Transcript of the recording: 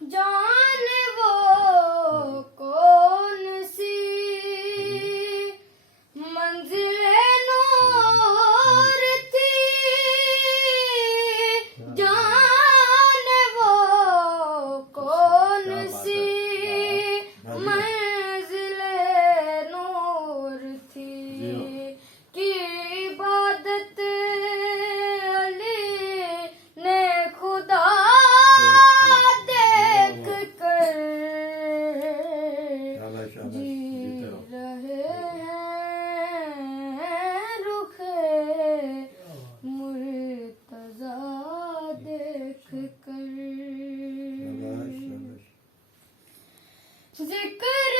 جان وہ کون سی منزل نور تھی، جان وہ کون سی منزل نور تھی، کی عبادت علی نے خدا جی رہے ہیں رخ مرتضیٰ دیکھ کر، ذکر